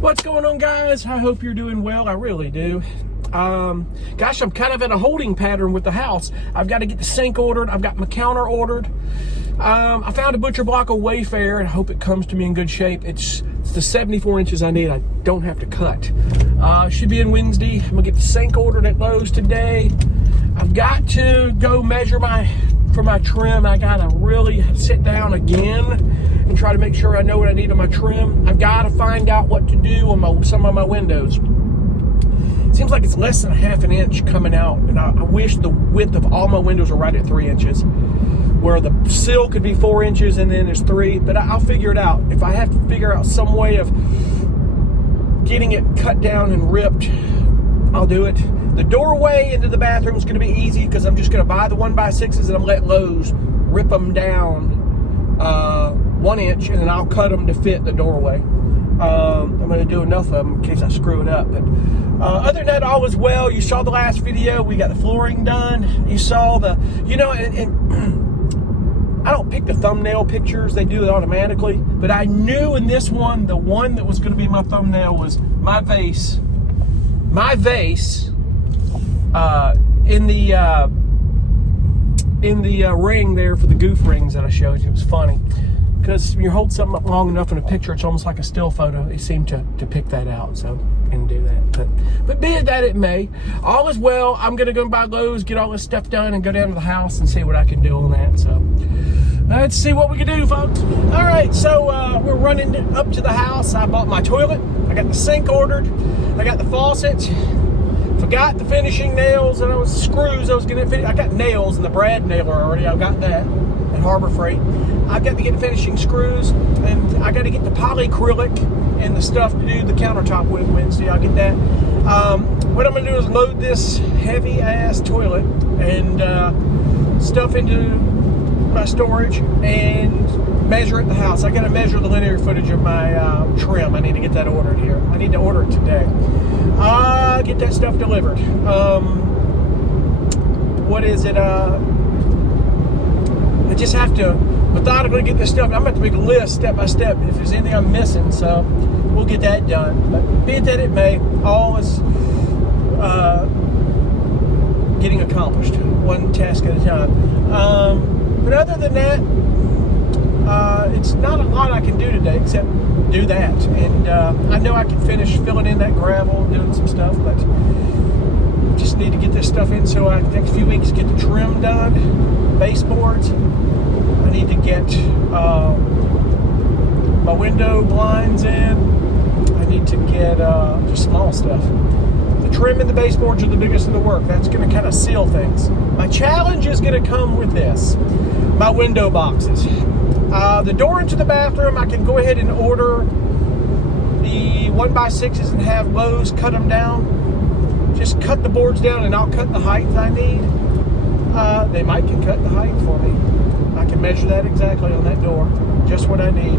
What's going on, guys? I hope you're doing well. I really do. Gosh, I'm kind of in a holding pattern with the house. I've got to get the sink ordered. I've got my counter ordered. I found a butcher block of Wayfair, and I hope it comes to me in good shape. It's the 74 inches I need. I don't have to cut. Should be in Wednesday. I'm gonna get the sink ordered at Lowe's today. I've got to go measure for my trim. I gotta really sit down again and try to make sure I know what I need on my trim. I've got to find out what to do on some of my windows. It seems like it's less than a half an inch coming out, and I wish the width of all my windows were right at 3 inches, where the sill could be 4 inches and then there's 3, but I'll figure it out. If I have to figure out some way of getting it cut down and ripped, I'll do it. The doorway into the bathroom is going to be easy because I'm just going to buy the 1x6s and I'm going to let Lowe's rip them down 1 inch, and then I'll cut them to fit the doorway. I'm going to do enough of them in case I screw it up. But other than that, all is well. You saw the last video. We got the flooring done. You saw the, and I don't pick the thumbnail pictures. They do it automatically. But I knew in this one, the one that was going to be my thumbnail was my vase. My vase in the ring there for the goof rings that I showed you. It was funny because when you hold something up long enough in a picture, it's almost like a still photo. It seemed to pick that out, so and do that. But be it that it may, all is well. I'm gonna go by Lowe's, get all this stuff done, and go down to the house and see what I can do on that. So let's see what we can do, folks. All right, so we're running up to the house. I bought my toilet. I got the sink ordered. I got the faucets. Forgot the finishing nails and screws. I was gonna finish. I got nails and the brad nailer already. I've got that at Harbor Freight. I've got to get the finishing screws, and I got to get the polyacrylic and the stuff to do the countertop with Wednesday. I'll get that. What I'm gonna do is load this heavy ass toilet and stuff into my storage and measure it in the house. I got to measure the linear footage of my trim. I need to get that ordered here. I need to order it today. Get that stuff delivered. What is it? I just have to methodically get this stuff. I'm going to make a list step by step if there's anything I'm missing. So we'll get that done. But be it that it may, all is getting accomplished, one task at a time. But other than that, it's not a lot I can do today except do that. And I know I can finish filling in that gravel and doing some stuff, but just need to get this stuff in so I can, next few weeks, get the trim done, baseboards. I need to get my window blinds in. I need to get just small stuff. The trim and the baseboards are the biggest of the work. That's going to kind of seal things. My challenge is going to come with this. My window boxes. The door into the bathroom, I can go ahead and order the 1x6s and have Lowe's cut them down. Just cut the boards down and I'll cut the height I need. They can cut the height for me. I can measure that exactly on that door. Just what I need.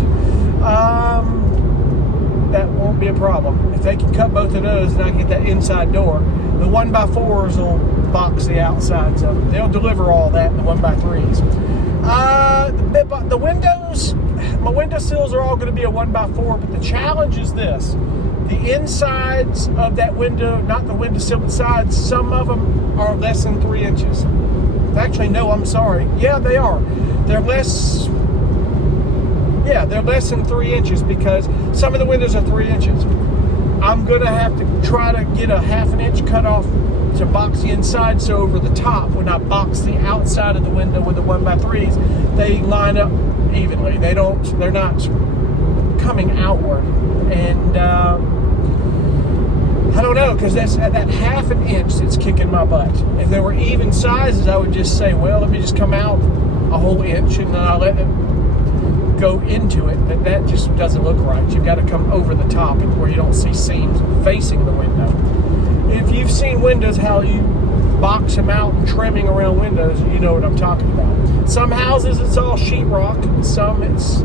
That won't be a problem. If they can cut both of those, then I can get that inside door. The 1x4s will box the outside, so they'll deliver all that in the 1x3s. The windows, my window sills are all going to be a 1x4, but the challenge is this. The insides of that window, not the window sill, but sides, some of them are less than 3 inches. Actually, no, I'm sorry. Yeah, they are. They're less than 3 inches because some of the windows are 3 inches. I'm going to have to try to get a half an inch cut off to box the inside, so over the top, when I box the outside of the window with the 1x3s, they line up evenly. They're not coming outward. And I don't know, because that's at that half an inch that's kicking my butt. If there were even sizes, I would just say, well, let me just come out a whole inch and then I'll let it go into it. That just doesn't look right. You've got to come over the top where you don't see seams facing the window. If you've seen windows, how you box them out and trimming around windows, you know what I'm talking about. Some houses it's all sheetrock, some it's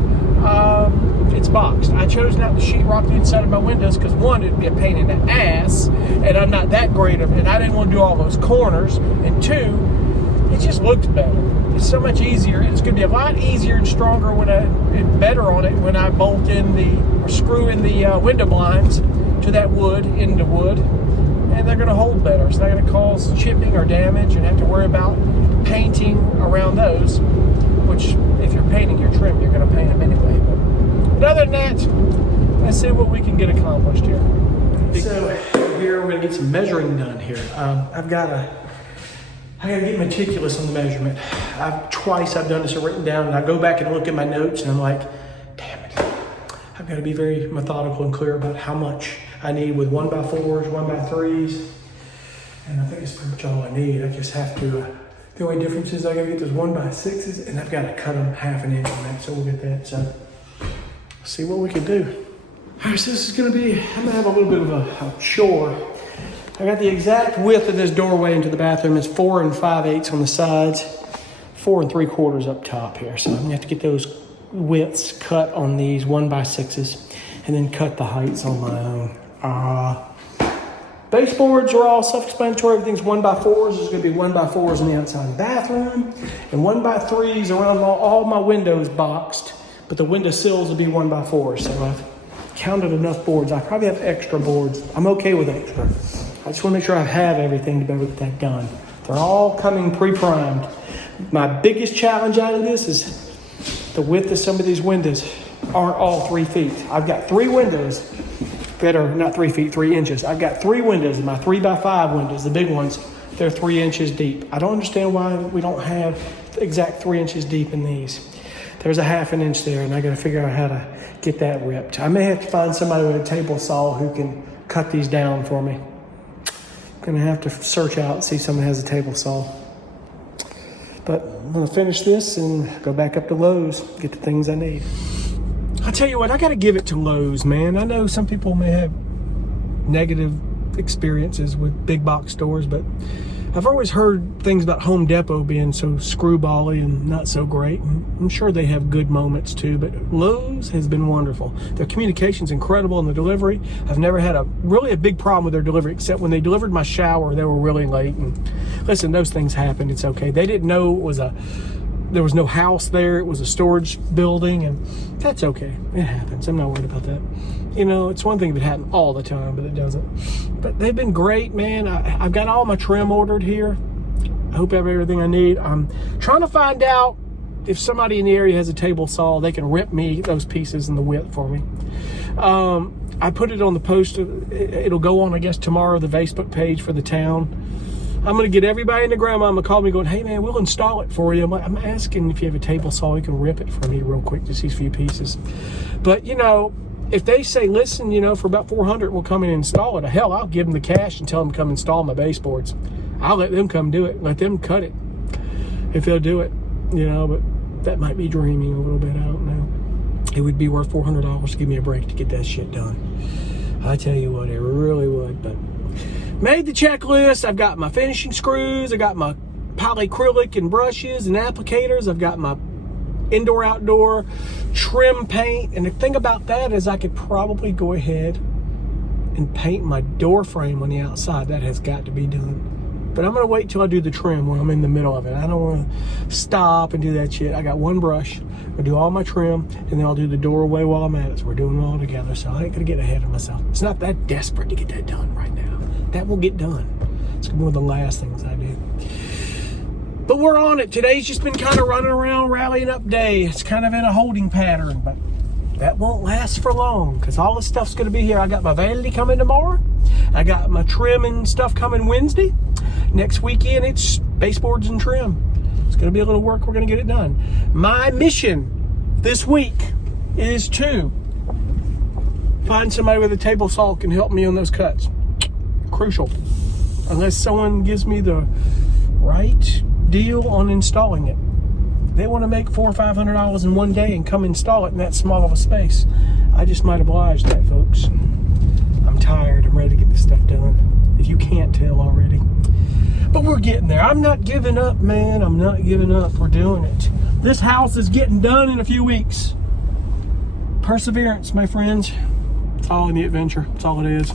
boxed. I chose not to sheetrock the inside of my windows because one, it'd be a pain in the ass, and I'm not that great of it. I didn't want to do all those corners, and two, it just looks better. It's so much easier. It's going to be a lot easier and stronger and better on it when I bolt in or screw in the window blinds to that wood, into wood, and they're going to hold better. It's not going to cause chipping or damage and have to worry about painting around those, which if you're painting your trim, you're going to paint them anyway. But other than that, let's see what we can get accomplished here. So here we're going to get some measuring done here. I got to get meticulous on the measurement. Twice I've done this and written down, and I go back and look at my notes, and I'm like, damn it. I've got to be very methodical and clear about how much I need with 1x4s, 1x3s, and I think it's pretty much all I need. I just have to, the only difference is I got to get those 1x6s, and I've got to cut them 1/2 inch on that, so we'll get that. So let's see what we can do. All right, so this is going to be, I'm going to have a little bit of a chore. I got the exact width of this doorway into the bathroom. It's 4 5/8 on the sides, 4 3/4 up top here. So I'm going to have to get those widths cut on these 1x6s and then cut the heights on my own. Baseboards are all self-explanatory. Everything's 1x4s. There's going to be 1x4s on the outside of the bathroom and 1x3s around all my windows boxed, but the window sills will be 1x4s. So I've counted enough boards. I probably have extra boards. I'm okay with extra. I just want to make sure I have everything to be able to get that done. They're all coming pre-primed. My biggest challenge out of this is the width of some of these windows aren't all 3 feet. I've got 3 windows that are not 3 feet, 3 inches. I've got 3 windows, my 3x5 windows, the big ones, they're 3 inches deep. I don't understand why we don't have the exact 3 inches deep in these. There's a 1/2 inch there, and I got to figure out how to get that ripped. I may have to find somebody with a table saw who can cut these down for me. I'm gonna have to search out and see if someone has a table saw. But I'm gonna finish this and go back up to Lowe's, get the things I need. I tell you what, I gotta give it to Lowe's, man. I know some people may have negative experiences with big box stores, but I've always heard things about Home Depot being so screwbally and not so great. I'm sure they have good moments too, but Lowe's has been wonderful. Their communication's incredible in the delivery. I've never had really a big problem with their delivery, except when they delivered my shower, they were really late. And listen, those things happen. It's okay. They didn't know there was no house there. It was a storage building, and that's okay. It happens. I'm not worried about that. You know, it's one thing if it happened all the time, but it doesn't. But they've been great, man. I've got all my trim ordered here. I hope I have everything I need. I'm trying to find out if somebody in the area has a table saw, they can rip me those pieces in the width for me. I put it on the post. It'll go on, I guess, tomorrow, the Facebook page for the town. I'm going to get everybody in the grandma call me going, hey, man, we'll install it for you. I'm asking if you have a table saw, you can rip it for me real quick, just these few pieces. But, you know, if they say, listen, you know, for about $400, we'll come in and install it. Hell, I'll give them the cash and tell them to come install my baseboards. I'll let them come do it. Let them cut it if they'll do it, you know. But that might be dreaming a little bit. I don't know. It would be worth $400 to give me a break to get that shit done. I tell you what, it really would. But made the checklist. I've got my finishing screws. I got my polyacrylic and brushes and applicators. I've got my indoor outdoor trim paint, and the thing about that is I could probably go ahead and paint my door frame on the outside. That has got to be done, but I'm gonna wait till I do the trim when I'm in the middle of it. I don't want to stop and do that shit. I got one brush. I'll do all my trim, and then I'll do the doorway while I'm at it. So we're doing it all together, so I ain't gonna get ahead of myself. It's not that desperate to get that done right now. That will get done. It's one of the last things I do. But we're on it. Today's just been kind of running around, rallying up day. It's kind of in a holding pattern, but that won't last for long because all this stuff's going to be here. I got my vanity coming tomorrow. I got my trim and stuff coming Wednesday. Next weekend, it's baseboards and trim. It's going to be a little work. We're going to get it done. My mission this week is to find somebody with a table saw who can help me on those cuts. Crucial. Unless someone gives me the right deal on installing it. They want to make $400 or $500 in one day and come install it in that small of a space. I just might oblige that, folks. I'm tired. I'm ready to get this stuff done. If you can't tell already. But we're getting there. I'm not giving up, man. I'm not giving up. We're doing it. This house is getting done in a few weeks. Perseverance, my friends. It's all in the adventure. That's all it is.